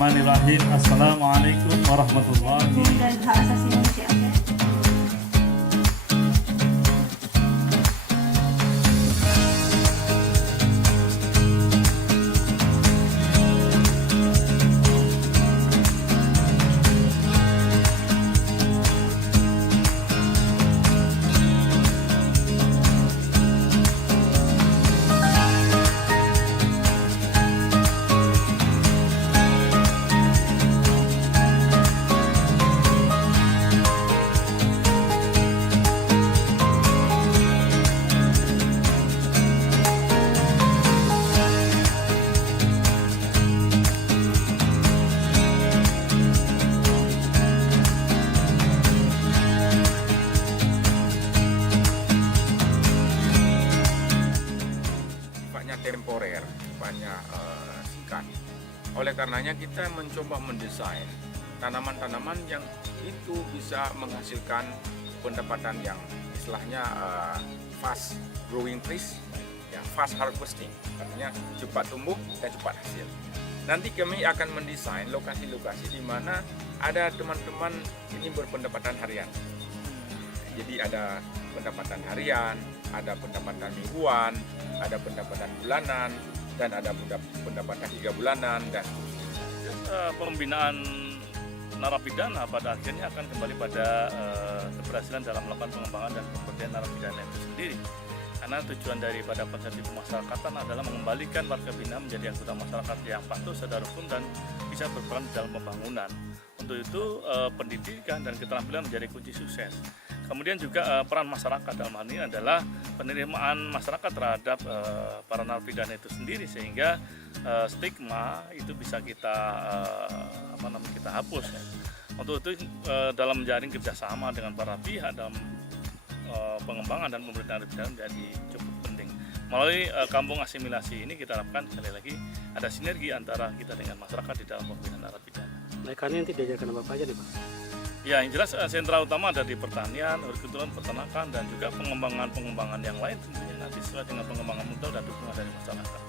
Bismillahirrahmanirrahim. Assalamualaikum warahmatullahi dan hak asasi manusia. Temporer, banyak singkat. Oleh karenanya kita mencoba mendesain tanaman-tanaman yang itu bisa menghasilkan pendapatan yang istilahnya fast growing trees, ya, fast harvesting, artinya cepat tumbuh dan cepat hasil. Nanti kami akan mendesain lokasi-lokasi di mana ada teman-teman ini berpendapatan harian. Jadi ada pendapatan harian, ada pendapatan mingguan, ada pendapatan bulanan, dan ada pendapatan 3 bulanan dan pembinaan narapidana pada akhirnya akan kembali pada keberhasilan dalam melakukan pengembangan dan pemberdayaan narapidana itu sendiri. Karena tujuan daripada konsepsi pemasyarakatan adalah mengembalikan warga binaan menjadi anggota masyarakat yang patuh, sadar hukum, dan bisa berperan dalam pembangunan. Untuk itu pendidikan dan keterampilan menjadi kunci sukses. Kemudian juga peran masyarakat dalam hal ini adalah penerimaan masyarakat terhadap para narapidana itu sendiri, sehingga stigma itu bisa kita kita hapus. Ya. Untuk itu dalam menjalin kerjasama dengan para pihak dalam pengembangan dan pemberdayaan narapidana menjadi cukup penting. Melalui kampung asimilasi ini kita harapkan sekali lagi ada sinergi antara kita dengan masyarakat di dalam pembinaan narapidana. Mereka nanti diajarkan apa aja nih Pak? Ya, yang jelas sentra utama ada di pertanian, hortikultura, peternakan, dan juga pengembangan yang lain tentunya nanti sesuai dengan pengembangan mutu dan dukungan dari masyarakat.